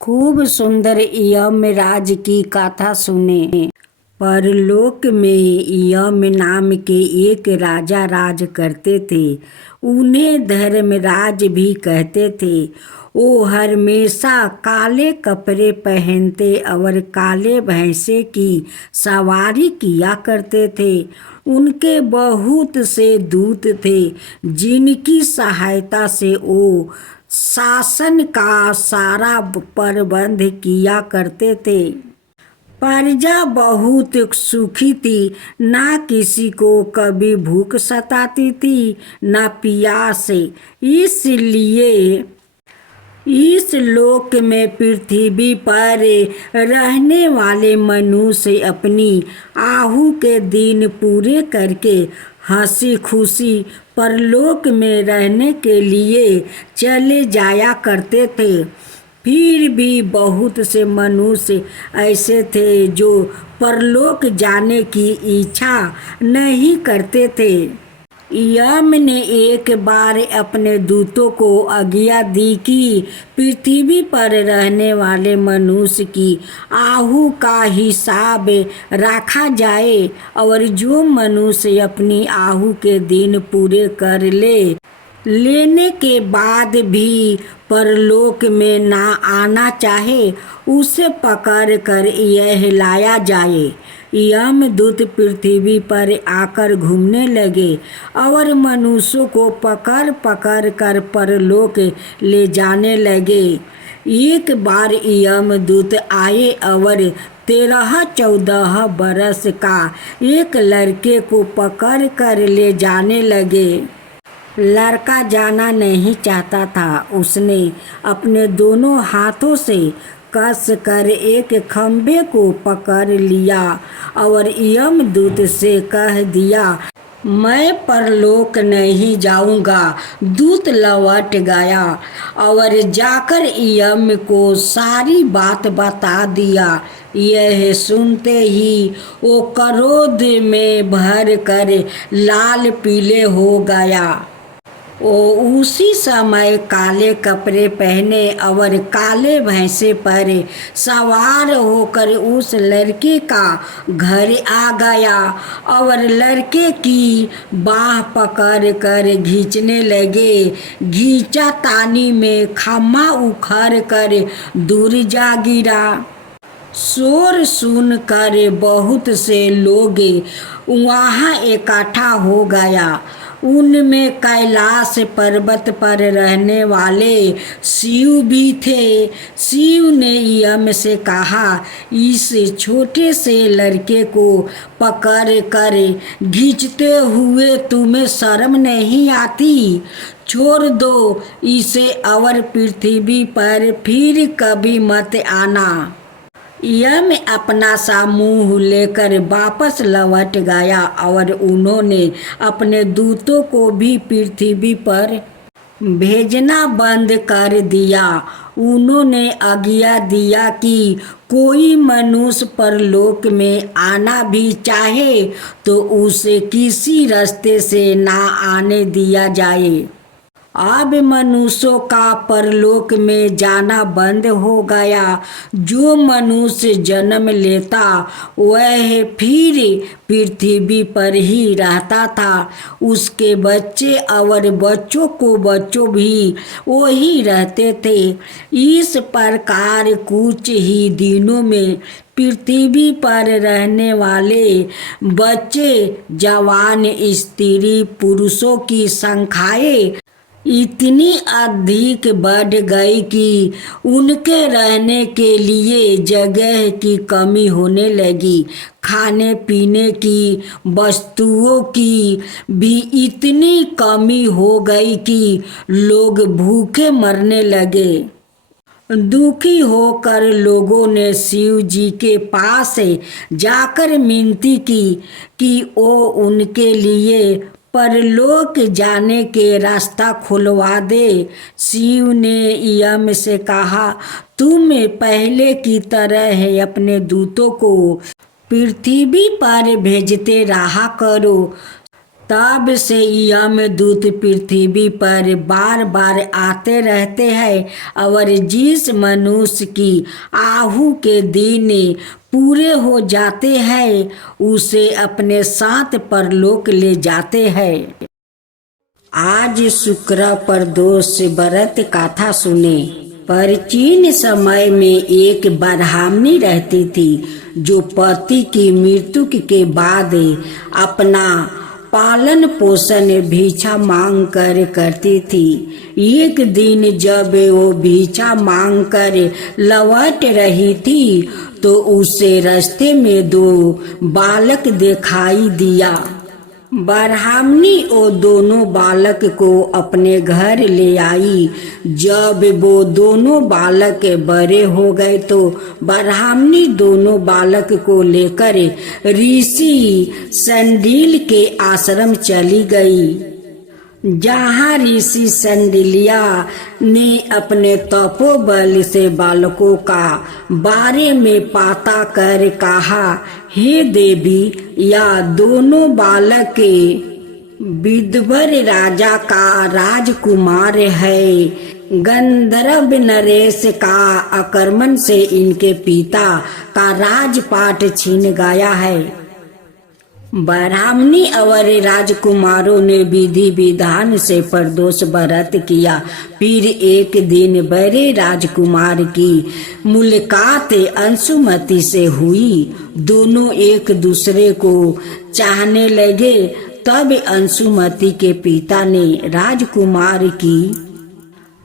खूब सुंदर यमराज की कथा सुने। परलोक में यम नाम के एक राजा राज करते थे। उन्हें धर्मराज भी कहते थे। वो हमेशा काले कपड़े पहनते और काले भैंसे की सवारी किया करते थे। उनके बहुत से दूत थे जिनकी सहायता से वो शासन का सारा प्रबंध किया करते थे। प्रजा बहुत सुखी थी। ना किसी को कभी भूख सताती थी ना प्यास। इसलिए इस लोक में पृथ्वी पर रहने वाले मनुष्य अपनी आहु के दिन पूरे करके हंसी खुशी परलोक में रहने के लिए चले जाया करते थे। फिर भी बहुत से मनुष्य ऐसे थे जो परलोक जाने की इच्छा नहीं करते थे। यम ने एक बार अपने दूतों को आज्ञा दी कि पृथ्वी पर रहने वाले मनुष्य की आहु का हिसाब रखा जाए और जो मनुष्य अपनी आहु के दिन पूरे कर लेने के बाद भी परलोक में ना आना चाहे उसे पकड़ कर यह लाया जाए। यमदूत पृथ्वी पर आकर घूमने लगे और मनुष्यों को पकड़ पकड़ कर परलोक ले जाने लगे। एक बार यमदूत आए और 13-14 बरस का एक लड़के को पकड़ कर ले जाने लगे। लड़का जाना नहीं चाहता था। उसने अपने दोनों हाथों से कस कर एक खंभे को पकड़ लिया और यमदूत से कह दिया, मैं परलोक नहीं जाऊंगा। दूत लौट गया और जाकर यम को सारी बात बता दिया। यह सुनते ही वो क्रोध में भर कर लाल पीले हो गया। वो उसी समय काले कपड़े पहने और काले भैंसे पर सवार होकर उस लड़के का घर आ गया और लड़के की बाह पकड़ कर खींचने लगे। खींचा तानी में खम्मा उखड़ कर दूर जा गिरा। शोर सुनकर बहुत से लोग वहाँ इकट्ठा हो गया। उनमें कैलाश पर्वत पर रहने वाले शिव भी थे। शिव ने यम से कहा, इस छोटे से लड़के को पकड़ कर खींचते हुए तुम्हें शर्म नहीं आती? छोड़ दो इसे और पृथ्वी पर फिर कभी मत आना। यम अपना सा मुँह लेकर वापस लौट गया और उन्होंने अपने दूतों को भी पृथ्वी पर भेजना बंद कर दिया। उन्होंने आज्ञा दिया कि कोई मनुष्य परलोक में आना भी चाहे तो उसे किसी रास्ते से ना आने दिया जाए। अब मनुष्यों का परलोक में जाना बंद हो गया। जो मनुष्य जन्म लेता वह फिर पृथ्वी पर ही रहता था। उसके बच्चे और बच्चों को बच्चों भी वही रहते थे। इस प्रकार कुछ ही दिनों में पृथ्वी पर रहने वाले बच्चे जवान स्त्री पुरुषों की संख्याएं इतनी अधिक बढ़ गई कि उनके रहने के लिए जगह की कमी होने लगी। खाने पीने की वस्तुओं की भी इतनी कमी हो गई कि लोग भूखे मरने लगे। दुखी होकर लोगों ने शिव जी के पास जाकर विनती की कि वो उनके लिए परलोक जाने के रास्ता खुलवा दे। शिव ने यम से कहा, तुम पहले की तरह अपने दूतों को पृथ्वी पर भेजते रहा करो। तब से यमदूत पृथ्वी पर बार बार आते रहते हैं और जिस मनुष्य की आहू के दिन पूरे हो जाते हैं उसे अपने साथ परलोक ले जाते हैं। आज शुक्र प्रदोष व्रत कथा सुने। प्राचीन समय में एक ब्राह्मणी रहती थी जो पति की मृत्यु के बाद अपना पालन पोषण भिक्षा मांग कर करती थी। एक दिन जब वो भिक्षा मांग कर लौट रही थी तो उसे रास्ते में 2 बालक दिखाई दिया। ब्राह्मणी वो दोनों बालक को अपने घर ले आई। जब वो दोनों बालक बड़े हो गए तो ब्राह्मणी दोनों बालक को लेकर ऋषि संडिल के आश्रम चली गई, जहाँ ऋषि संडिलिया ने अपने तपोबल से बालकों का बारे में पता कर कहा, हे देवी, या दोनों बालक विदवर राजा का राजकुमार है। गंधर्व नरेश का आक्रमण से इनके पिता का राजपाट छीन गया है। ब्राह्मणी और राजकुमारों ने विधि विधान से प्रदोष व्रत किया। फिर एक दिन बड़े राजकुमार की मुलाकात अंशुमति से हुई। दोनों एक दूसरे को चाहने लगे। तब अंशुमति के पिता ने राजकुमार की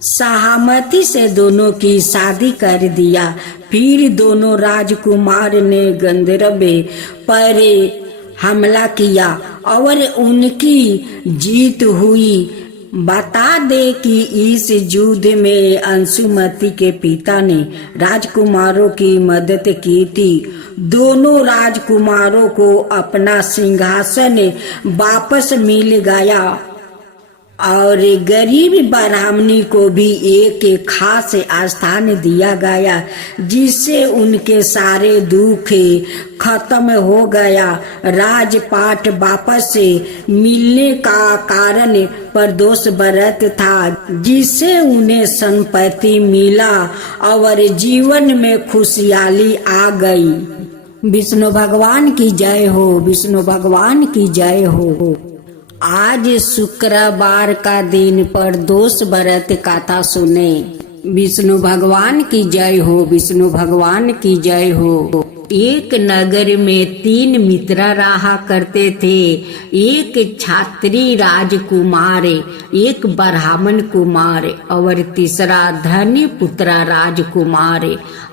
सहमति से दोनों की शादी कर दिया। फिर दोनों राजकुमार ने गंधर्व पर हमला किया और उनकी जीत हुई। बता दे कि इस युद्ध में अंशुमति के पिता ने राजकुमारों की मदद की थी। दोनों राजकुमारों को अपना सिंहासन वापस मिल गया और गरीब ब्राह्मणी को भी एक खास स्थान दिया गया, जिससे उनके सारे दुख खत्म हो गया। राजपाट वापस मिलने का कारण प्रदोष व्रत था, जिससे उन्हें संपत्ति मिला और जीवन में खुशहाली आ गई। विष्णु भगवान की जय हो, विष्णु भगवान की जय हो। आज शुक्रवार का दिन प्रदोष व्रत कथा सुने। विष्णु भगवान की जय हो, विष्णु भगवान की जय हो। एक नगर में 3 मित्र रहा करते थे। एक छात्री राजकुमार, एक ब्राह्मण कुमार और तीसरा धनी पुत्र राजकुमार।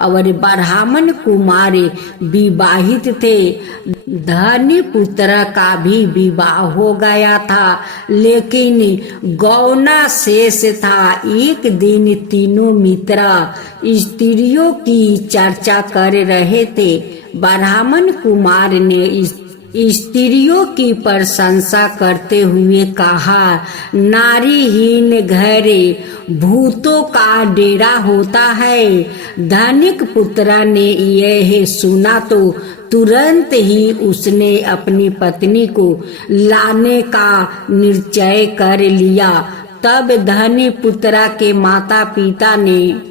और ब्राह्मण कुमार विवाहित थे। धनी पुत्र का भी विवाह हो गया था, लेकिन गौना शेष था। एक दिन तीनों मित्र स्त्रियों की चर्चा कर रहे थे। ब्राह्मण कुमार ने स्त्रियों की प्रशंसा करते हुए कहा, नारीहीन घर भूतों का डेरा होता है। धनिक पुत्र ने यह सुना तो तुरंत ही उसने अपनी पत्नी को लाने का निश्चय कर लिया। तब धनी पुत्र के माता पिता ने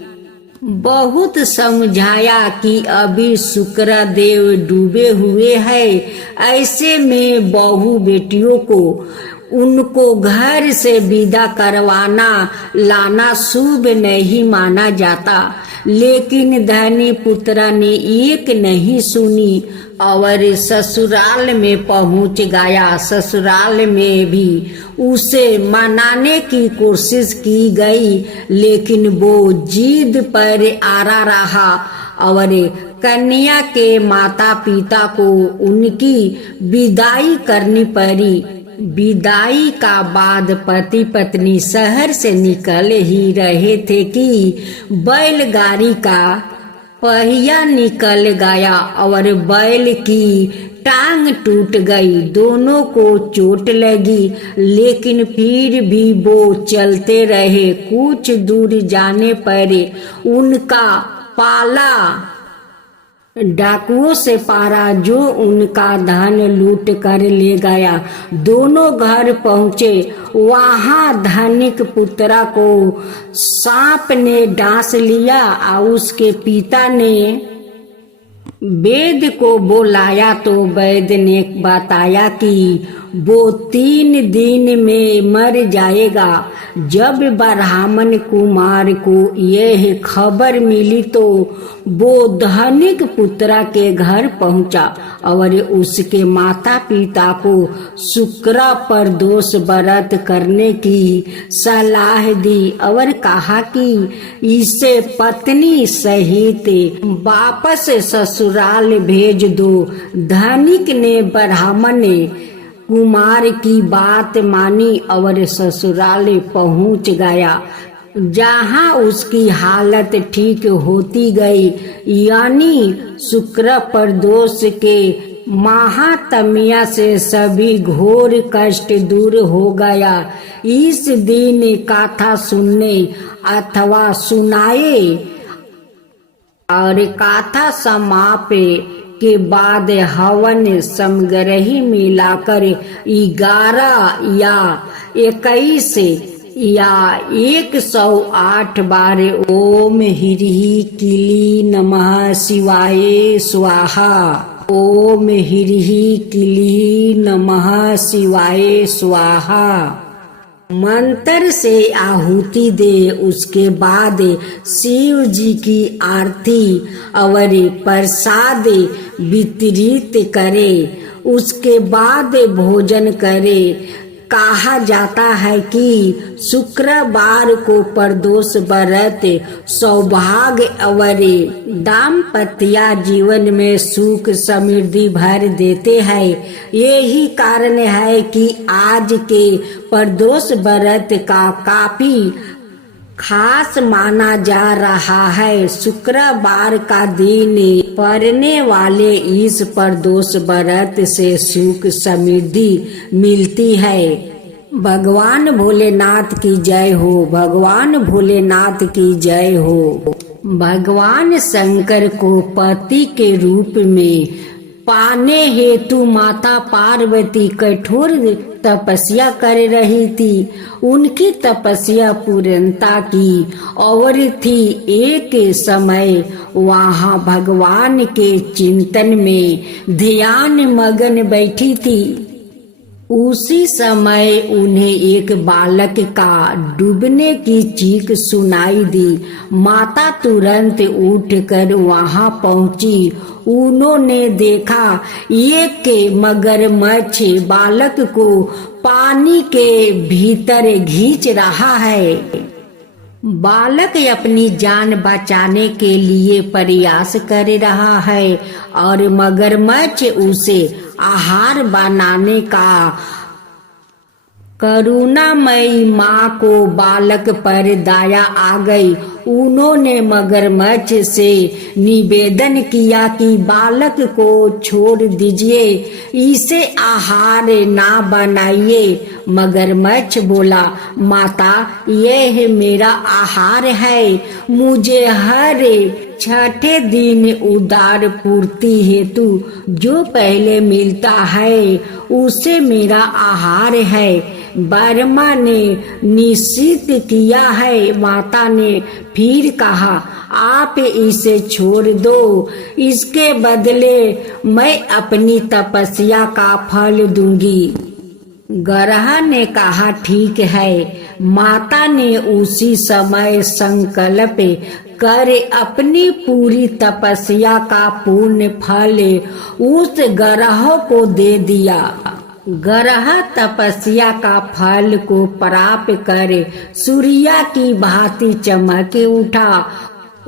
बहुत समझाया कि अभी शुक्र देव डूबे हुए हैं, ऐसे में बहू बेटियों को उनको घर से विदा करवाना लाना शुभ नहीं माना जाता। लेकिन धनी पुत्र ने एक नहीं सुनी और ससुराल में पहुंच गया। ससुराल में भी उसे मनाने की कोशिश की गई, लेकिन वो जिद पर अड़ा रहा और कन्या के माता पिता को उनकी विदाई करनी पड़ी। विदाई का बाद पति पत्नी शहर से निकल ही रहे थे कि बैलगाड़ी का पहिया निकल गया और बैल की टांग टूट गई। दोनों को चोट लगी, लेकिन फिर भी वो चलते रहे। कुछ दूर जाने पर उनका पाला डाकुओं से पारा, जो उनका धन लूट कर ले गया। दोनों घर पहुंचे, वहां धनिक पुत्रा को सांप ने डांस लिया और उसके पिता ने वेद को बुलाया तो वैद ने बताया कि वो 3 दिन में मर जाएगा। जब ब्राह्मण कुमार को यह खबर मिली तो वो धनिक पुत्रा के घर पहुंचा और उसके माता पिता को शुक्र पर दोष व्रत करने की सलाह दी और कहा कि इसे पत्नी सहित वापस ससुराल भेज दो। धनिक ने ब्राह्मण कुमार की बात मानी और ससुराल पहुंच गया, जहां उसकी हालत ठीक होती गई, यानी शुक्र प्रदोष के महात्म्य से सभी घोर कष्ट दूर हो गया। इस दिन कथा सुनने अथवा सुनाए और कथा समाप्त के बाद हवन समग्रही मिलाकर 11 या 21 या 108 बार ओम ह्रीं क्लीं नमः शिवाय स्वाहा, ओम ह्रीं क्लीं नमः शिवाय स्वाहा मंत्र से आहुति दे। उसके बाद शिव जी की आरती और प्रसाद वितरित करे। उसके बाद भोजन करे। कहा जाता है कि शुक्रवार को प्रदोष व्रत सौभाग्य और दाम्पत्य जीवन में सुख समृद्धि भर देते हैं। यही कारण है कि आज के प्रदोष व्रत का काफी खास माना जा रहा है। शुक्रवार का दिन पड़ने वाले इस प्रदोष व्रत से सुख समृद्धि मिलती है। भगवान भोलेनाथ की जय हो, भगवान भोलेनाथ की जय हो। भगवान शंकर को पति के रूप में पाने हेतु माता पार्वती कठोर तपस्या कर रही थी। उनकी तपस्या पूर्णता की और थी। एक समय वहां भगवान के चिंतन में ध्यान मगन बैठी थी। उसी समय उन्हें एक बालक का डूबने की चीख सुनाई दी। माता तुरंत उठकर वहां पहुंची। उन्होंने देखा एक मगरमच्छ बालक को पानी के भीतर खींच रहा है। बालक अपनी जान बचाने के लिए प्रयास कर रहा है और मगरमच्छ उसे आहार बनाने का करुणामयी माँ को बालक पर दया आ गई। उन्होंने मगरमच्छ से निवेदन किया कि बालक को छोड़ दीजिए, इसे आहार ना बनाइए। मगरमच्छ बोला, माता यह मेरा आहार है। मुझे हर छठे दिन उदार पूर्ति हेतु जो पहले मिलता है उसे मेरा आहार है। ब्रह्मा ने निश्चित किया है। माता ने फिर कहा, आप इसे छोड़ दो, इसके बदले मैं अपनी तपस्या का फल दूंगी। ग्रह ने कहा, ठीक है। माता ने उसी समय संकल्प कर अपनी पूरी तपस्या का पूर्ण फल उस ग्रह को दे दिया। ग्रह तपस्या का फल को प्राप्त कर सूर्य की भांति चमक उठा।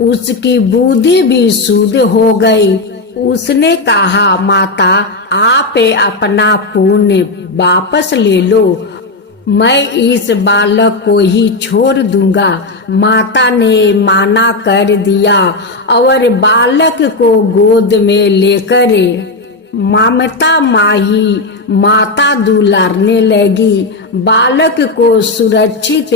उसकी बुद्धि भी शुद्ध हो गई। उसने कहा, माता आप अपना पुण्य वापस ले लो, मैं इस बालक को ही छोड़ दूंगा। माता ने माना कर दिया और बालक को गोद में लेकर ममता माही माता दुलारने लगी। बालक को सुरक्षित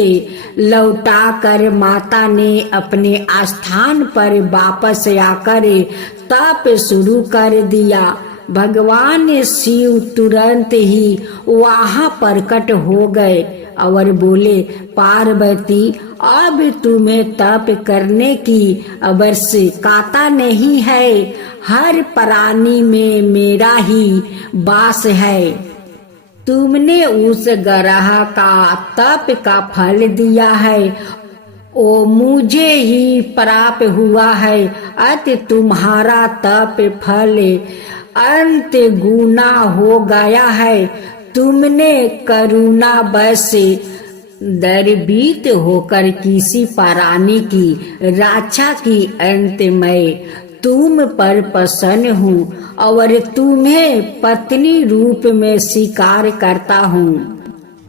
लौटाकर माता ने अपने स्थान पर वापस आकर तप शुरू कर दिया। भगवान शिव तुरंत ही वहां प्रकट हो गए और बोले, पार्वती, अब तुम्हें तप करने की आवश्यकता नहीं है। हर प्राणी में मेरा ही वास है। तुमने उस ग्रह का तप का फल दिया है, वो मुझे ही प्राप्त हुआ है। अत तुम्हारा तप फल अंत गुना हो गया है। तुमने करुणा बस दरबीत होकर किसी प्राणी की रक्षा की। अंत में तुम पर प्रसन्न हूँ और तुम्हें पत्नी रूप में स्वीकार करता हूँ।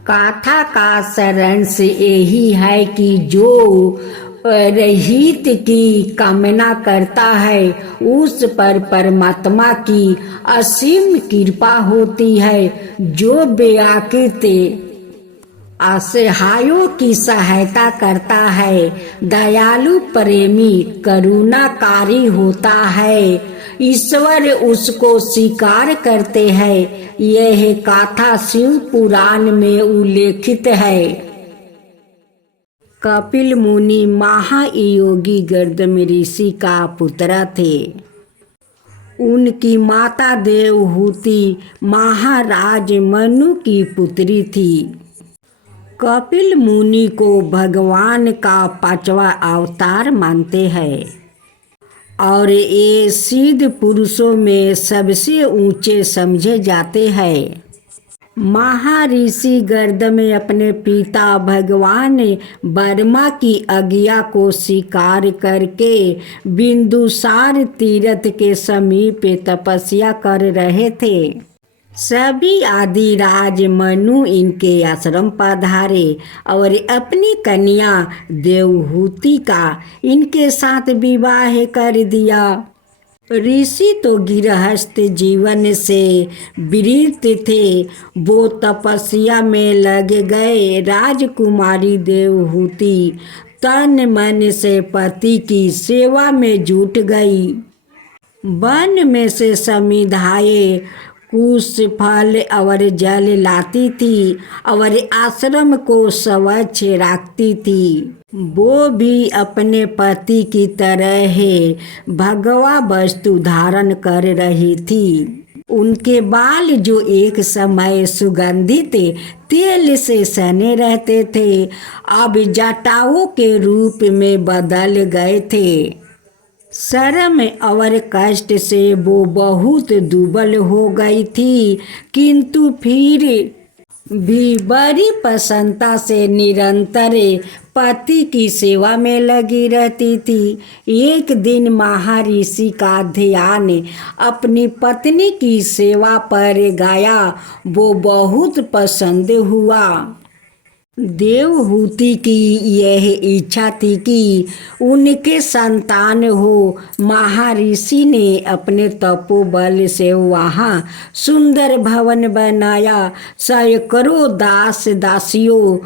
कथा का सारांश यही है कि जो रहित की कामना करता है उस पर परमात्मा की असीम कृपा होती है। जो व्याकुल असहायों की सहायता करता है, दयालु प्रेमी करुणाकारी होता है, ईश्वर उसको स्वीकार करते हैं। यह कथा शिव पुराण में उल्लेखित है। कपिल मुनि महायोगी गर्दम ऋषि का पुत्र थे। उनकी माता देवहूति महाराज मनु की पुत्री थी। कपिल मुनि को भगवान का 5वां अवतार मानते हैं और ये सिद्ध पुरुषों में सबसे ऊंचे समझे जाते हैं। महर्षि गर्दम अपने पिता भगवान ब्रह्मा की आज्ञा को स्वीकार करके बिंदुसार तीर्थ के समीप तपस्या कर रहे थे। सभी आदिराज मनु इनके आश्रम पधारे और अपनी कन्या देवहूति का इनके साथ विवाह कर दिया। ऋषि तो गृहस्थ जीवन से विरत थे, वो तपस्या में लग गए। राजकुमारी देवहूति तन मन से पति की सेवा में जुट गई। वन में से समिधाए कुश फल और जल लाती थी और आश्रम को स्वच्छ रखती थी। वो भी अपने पति की तरह भगवा वस्तु धारण कर रही थी। उनके बाल जो एक समय सुगंधित तेल से सने रहते थे, अब जटाओं के रूप में बदल गए थे। शर्म और कष्ट से वो बहुत दुबल हो गई थी, किंतु फिर भी बड़ी प्रसन्नता से निरंतर पति की सेवा में लगी रहती थी। एक दिन महर्षि का ध्यान अपनी पत्नी की सेवा पर गया। वो बहुत पसंद हुआ। देवहूति की यह इच्छा थी कि उनके संतान हो। महर्षि ने अपने तपोबल से वहाँ सुंदर भवन बनाया। सैकड़ों दास दासियों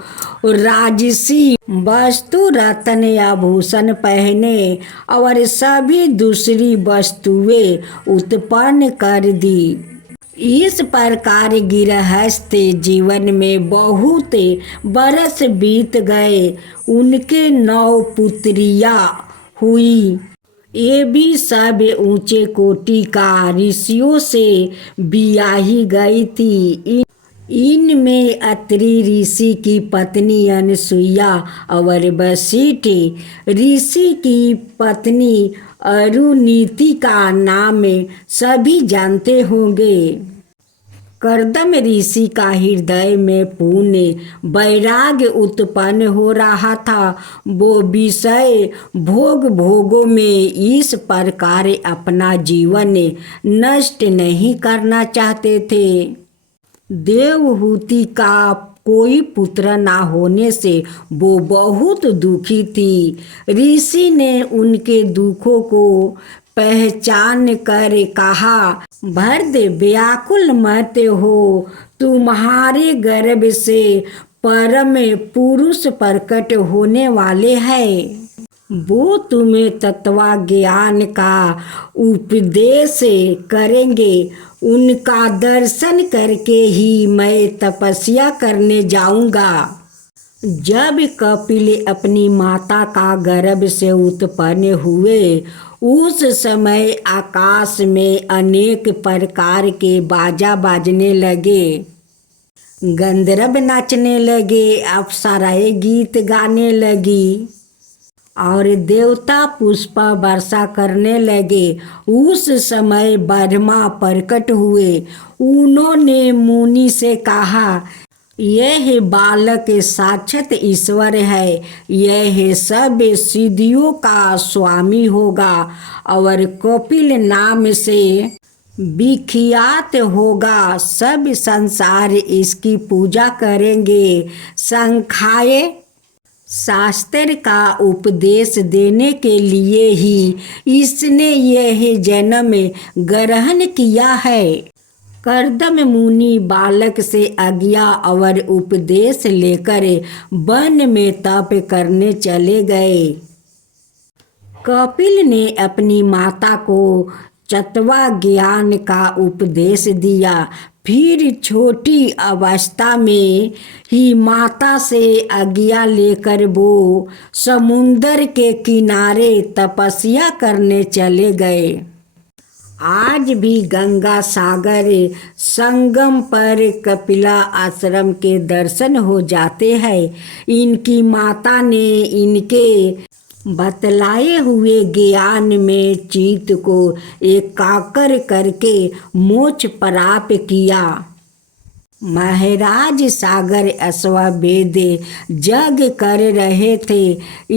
राजसी वस्तु रत्न आभूषण पहने और सभी दूसरी वस्तुएं उत्पन्न कर दी। इस प्रकार गृहस्थ जीवन में बहुत बरस बीत गए। उनके 9 पुत्रियां हुई। ये भी सब ऊंचे कोटि का ऋषियों से ब्याही गई थी। इनमें अत्रि ऋषि की पत्नी अनसुईया और वशिष्ठ ऋषि की पत्नी अरुनीति का नाम सभी जानते होंगे। कर्दम ऋषि का हृदय में पुण्य वैराग्य उत्पन्न हो रहा था। वो विषय भोगों में इस प्रकार अपना जीवन नष्ट नहीं करना चाहते थे। देवहूति का कोई पुत्र ना होने से वो बहुत दुखी थी। ऋषि ने उनके दुखों को पहचान कर कहा, भरत व्याकुल मत हो, तुम्हारे गर्भ से परम पुरुष प्रकट होने वाले हैं। वो तुम्हें तत्व ज्ञान का उपदेश करेंगे। उनका दर्शन करके ही मैं तपस्या करने जाऊंगा। जब कपिल अपनी माता का गर्भ से उत्पन्न हुए, उस समय आकाश में अनेक प्रकार के बाजा बाजने लगे, गंधर्व नाचने लगे, अप्सराएं गीत गाने लगी और देवता पुष्प वर्षा करने लगे। उस समय ब्रह्मा प्रकट हुए। उन्होंने मुनि से कहा, यह बालक साक्षात ईश्वर है, यह सब सिद्धियों का स्वामी होगा और कपिल नाम से विख्यात होगा। सब संसार इसकी पूजा करेंगे। संख्याय शास्त्र का उपदेश देने के लिए ही इसने यह जन्म ग्रहण किया है। कर्दम मुनि बालक से आज्ञा और उपदेश लेकर वन में तप करने चले गए। कपिल ने अपनी माता को तत्व ज्ञान का उपदेश दिया। फिर छोटी अवस्था में ही माता से आज्ञा लेकर वो समुंदर के किनारे तपस्या करने चले गए। आज भी गंगा सागर संगम पर कपिला आश्रम के दर्शन हो जाते हैं। इनकी माता ने इनके बतलाए हुए ज्ञान में चित्त को एकाग्र करके मोक्ष प्राप्त किया। महाराज सागर अश्वमेध यज्ञ कर रहे थे।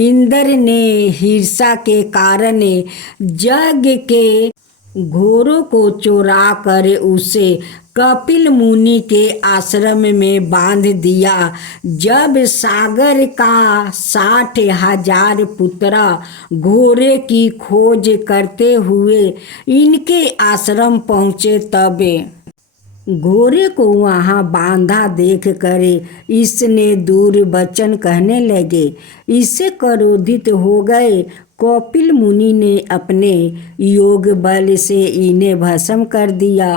इंद्र ने ईर्ष्या के कारण यज्ञ के घोड़ों को चुरा कर उसे कपिल मुनि के आश्रम में बांध दिया। जब सागर का 60,000 पुत्र घोड़े की खोज करते हुए इनके आश्रम पहुँचे, तब घोड़े को वहाँ बांधा देख कर इसने दूर वचन कहने लगे। इससे क्रोधित हो गए। कपिल मुनि ने अपने योग बल से इन्हें भस्म कर दिया।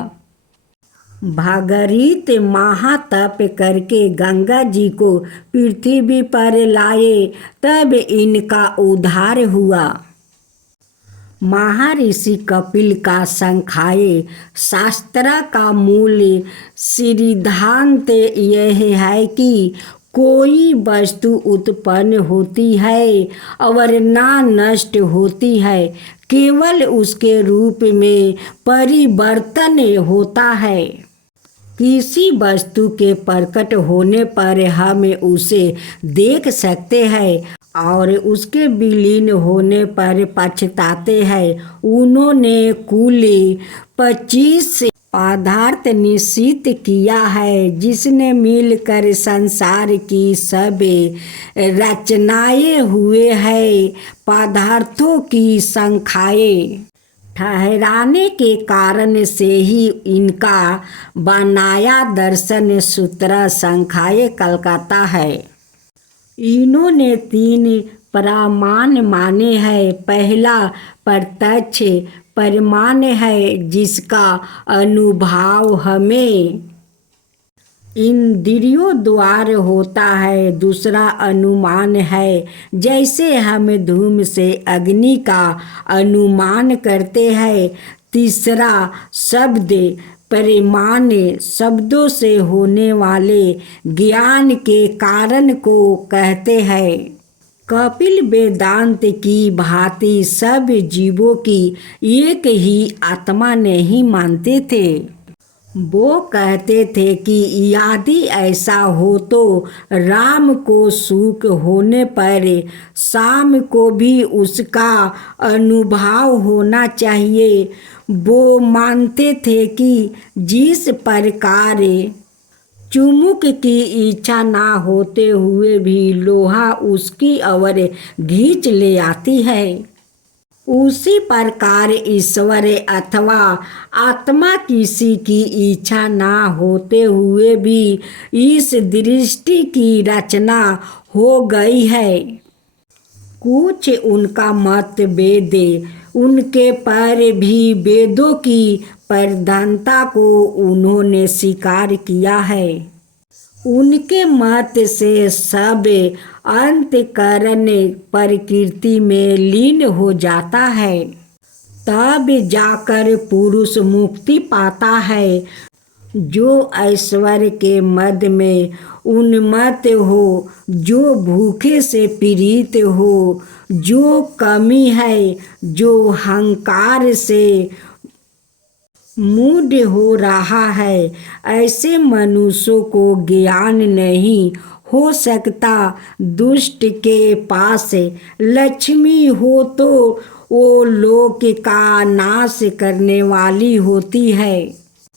भागीरथ महातप करके गंगा जी को पृथ्वी पर लाए, तब इनका उद्धार हुआ। महर्षि कपिल का संख्याय शास्त्र का मूल सिद्धांत यह है कि कोई वस्तु उत्पन्न होती है और ना नष्ट होती है, केवल उसके रूप में परिवर्तन होता है। किसी वस्तु के प्रकट होने पर हम उसे देख सकते हैं और उसके विलीन होने पर पछताते हैं। उन्होंने कुल 25 पदार्थ निश्चित किया है, जिसने मिलकर संसार की सब रचनाएं हुए हैं। पदार्थों की संख्याएं ठहराने के कारण से ही इनका बनाया दर्शन सूत्र संख्याय कलकत्ता है। इन्होंने 3 प्रमाण माने हैं। पहला प्रत्यक्ष प्रमाण है, जिसका अनुभव हमें इंद्रियों द्वारा होता है। दूसरा अनुमान है, जैसे हम धूम से अग्नि का अनुमान करते हैं। तीसरा शब्द परिमाण, शब्दों से होने वाले ज्ञान के कारण को कहते हैं। कपिल वेदांत की भांति सब जीवों की एक ही आत्मा नहीं मानते थे। वो कहते थे कि यदि ऐसा हो तो राम को सुख होने पर शाम को भी उसका अनुभव होना चाहिए। वो मानते थे कि जिस प्रकार चुमुक की इच्छा ना होते हुए भी लोहा उसकी ओर खींच ले आती है, उसी प्रकार ईश्वर अथवा आत्मा किसी की इच्छा ना होते हुए भी इस दृष्टि की रचना हो गई है। कुछ उनका मत वेद उनके पर भी वेदों की प्रधानता को उन्होंने स्वीकार किया है। उनके मत से सब अंतःकरण प्रकृति में लीन हो जाता है, तब जाकर पुरुष मुक्ति पाता है। जो ऐश्वर्य के मद में उन्मत्त हो, जो भूखे से पीड़ित हो, जो कमी है, जो अहंकार से मूढ़ हो रहा है, ऐसे मनुष्यों को ज्ञान नहीं हो सकता। दुष्ट के पास लक्ष्मी हो तो वो लोक का नाश करने वाली होती है।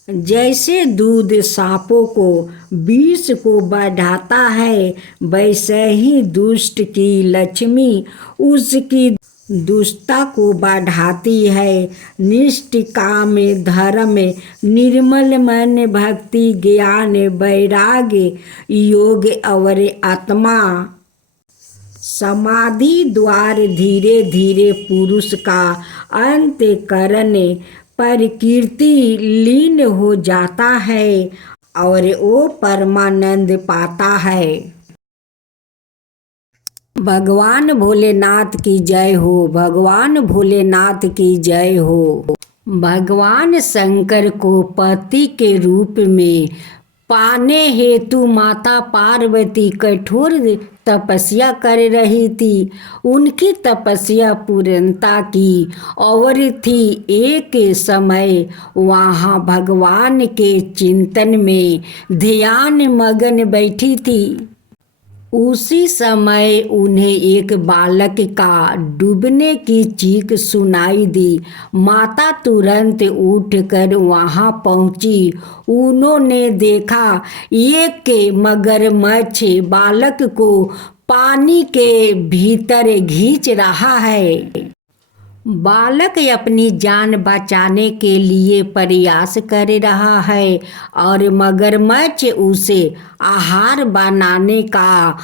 जैसे दूध सांपों को विष को बढ़ाता है, वैसे ही दुष्ट की लक्ष्मी उसकी दुष्टता को बढ़ाती है। निष्काम धर्म, निर्मल मन, भक्ति, ज्ञान, वैराग्य, योग और आत्मा समाधि द्वारा धीरे धीरे पुरुष का अंतःकरण प्रकृति लीन हो जाता है और वो परमानंद पाता है। भगवान भोलेनाथ की जय हो। भगवान भोलेनाथ की जय हो। भगवान शंकर को पति के रूप में पाने हेतु माता पार्वती कठोर तपस्या कर रही थी। उनकी तपस्या पूर्णता की और थी। एक समय वहाँ भगवान के चिंतन में ध्यान मगन बैठी थी। उसी समय उन्हें एक बालक का डूबने की चीख सुनाई दी। माता तुरंत उठकर वहां पहुंची। उन्होंने देखा एक मगरमच्छ बालक को पानी के भीतर खींच रहा है। बालक अपनी जान बचाने के लिए प्रयास कर रहा है और मगरमच्छ उसे आहार बनाने का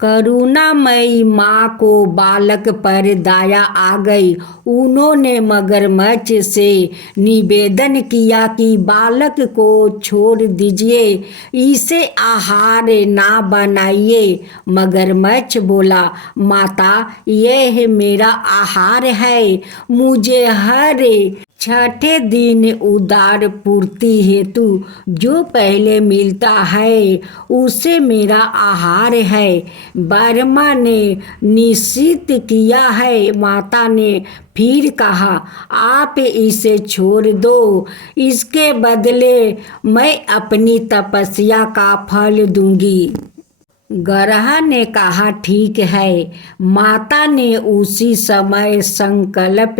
करुणामयी माँ को बालक पर दया आ गई। उन्होंने मगरमच्छ से निवेदन किया कि बालक को छोड़ दीजिए, इसे आहार ना बनाइए। मगरमच्छ बोला, माता, यह मेरा आहार है। मुझे हर छठे दिन उदार पूर्ति हेतु जो पहले मिलता है उसे मेरा आहार है। ब्रह्मा ने निश्चित किया है। माता ने फिर कहा, आप इसे छोड़ दो, इसके बदले मैं अपनी तपस्या का फल दूंगी। गरहा ने कहा, ठीक है। माता ने उसी समय संकल्प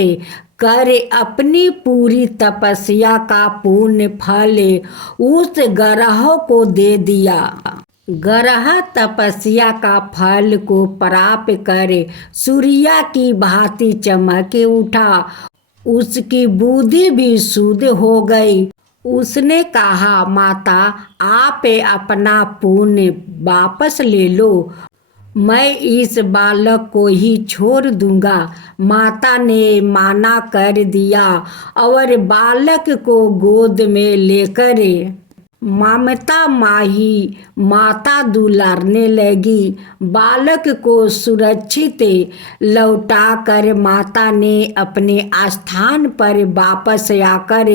कर अपनी पूरी तपस्या का पूर्ण फल उस गरह को दे दिया। गरहा तपस्या का फल को प्राप्त कर सूर्य की भांति चमक उठा। उसकी बुद्धि भी शुद्ध हो गई। उसने कहा, माता, आप अपना पुण्य वापस ले लो, मैं इस बालक को ही छोड़ दूंगा। माता ने माना कर दिया और बालक को गोद में लेकर ममता माही माता दुलारने लगी। बालक को सुरक्षित लौटाकर माता ने अपने स्थान पर वापस आकर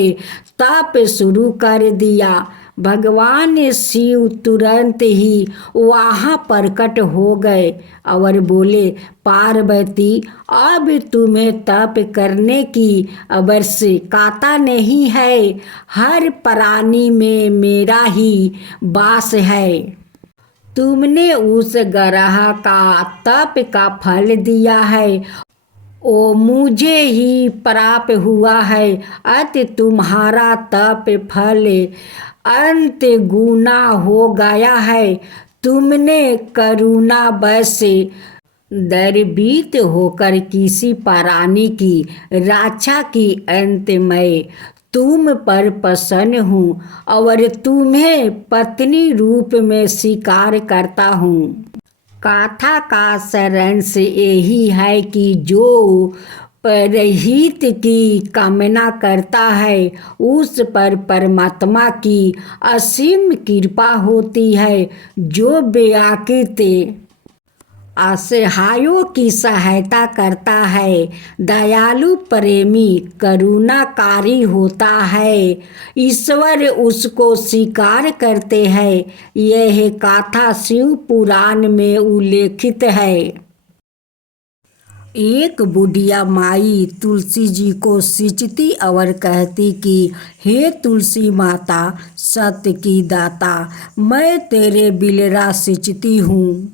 तप शुरू कर दिया। भगवान शिव तुरंत ही वहाँ प्रकट हो गए और बोले, पार्वती, अब तुम्हें तप करने की आवश्यकता नहीं है। हर प्राणी में मेरा ही वास है। तुमने उस गरहा का तप का फल दिया है, ओ मुझे ही प्राप्त हुआ है। अत तुम्हारा तप फल अंत गुना हो गया है। तुमने करुणा बस दरबीत होकर किसी प्राणी की रक्षा की अंत मैं तुम पर प्रसन्न हूँ और तुम्हें पत्नी रूप में स्वीकार करता हूँ। गाथा का सारांश यही है कि जो परहित की कामना करता है उस पर परमात्मा की असीम कृपा होती है। जो व्याकुल असहायों की सहायता करता है, दयालु प्रेमी करुणाकारी होता है, ईश्वर उसको स्वीकार करते हैं। यह गाथा शिव पुराण में उल्लेखित है। एक बुढ़िया माई तुलसी जी को सिंचती और कहती कि हे तुलसी माता, सत्य की दाता, मैं तेरे बिलरा सिंचती हूँ।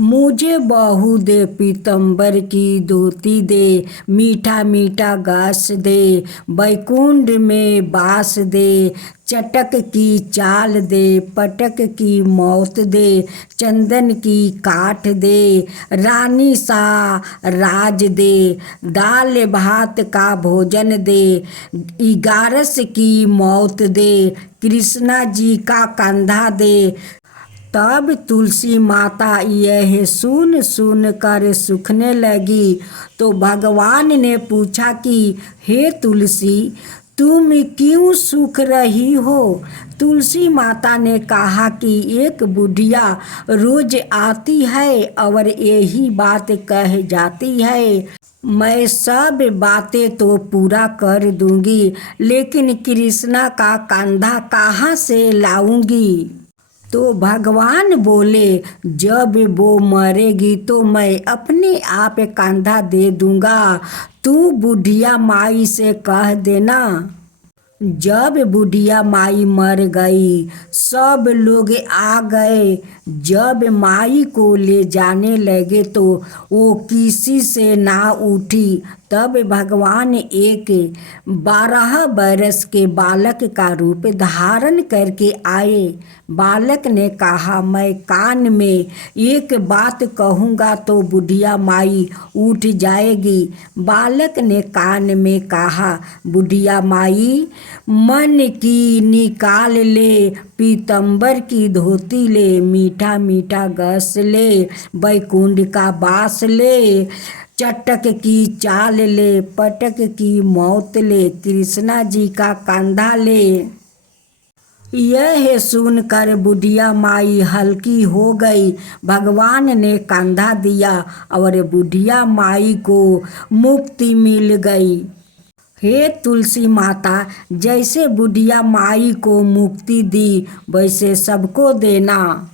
मुझे बहू दे, पीतम्बर की धोती दे, मीठा मीठा घास दे, बैकुंठ में बास दे, चटक की चाल दे, पटक की मौत दे, चंदन की काठ दे, रानी सा राज दे, दाल भात का भोजन दे, 11 की मौत दे, कृष्णा जी का कंधा दे। तब तुलसी माता यह सुन कर सूखने लगी। तो भगवान ने पूछा कि हे तुलसी, तुम क्यों सूख रही हो? तुलसी माता ने कहा कि एक बुढ़िया रोज आती है और यही बात कह जाती है, मैं सब बातें तो पूरा कर दूंगी, लेकिन कृष्णा का कंधा कहाँ से लाऊंगी? तो भगवान बोले, जब वो मरेगी तो मैं अपने आप कंधा दे दूंगा, तू बुढ़िया माई से कह देना। जब बुढ़िया माई मर गई, सब लोग आ गए। जब माई को ले जाने लगे तो वो किसी से ना उठी। तब भगवान एक 12 बरस के बालक का रूप धारण करके आए। बालक ने कहा, मैं कान में एक बात कहूँगा तो बुढ़िया माई उठ जाएगी। बालक ने कान में कहा, बुढ़िया माई, मन की निकाल ले, पीतम्बर की धोती ले, मीठा मीठा घास ले, बैकुंठ का बास ले, चटक की चाल ले, पटक की मौत ले, कृष्णा जी का कंधा ले। यह सुनकर बुढ़िया माई हल्की हो गई। भगवान ने कंधा दिया और बुढ़िया माई को मुक्ति मिल गई। हे तुलसी माता, जैसे बुढ़िया माई को मुक्ति दी वैसे सबको देना।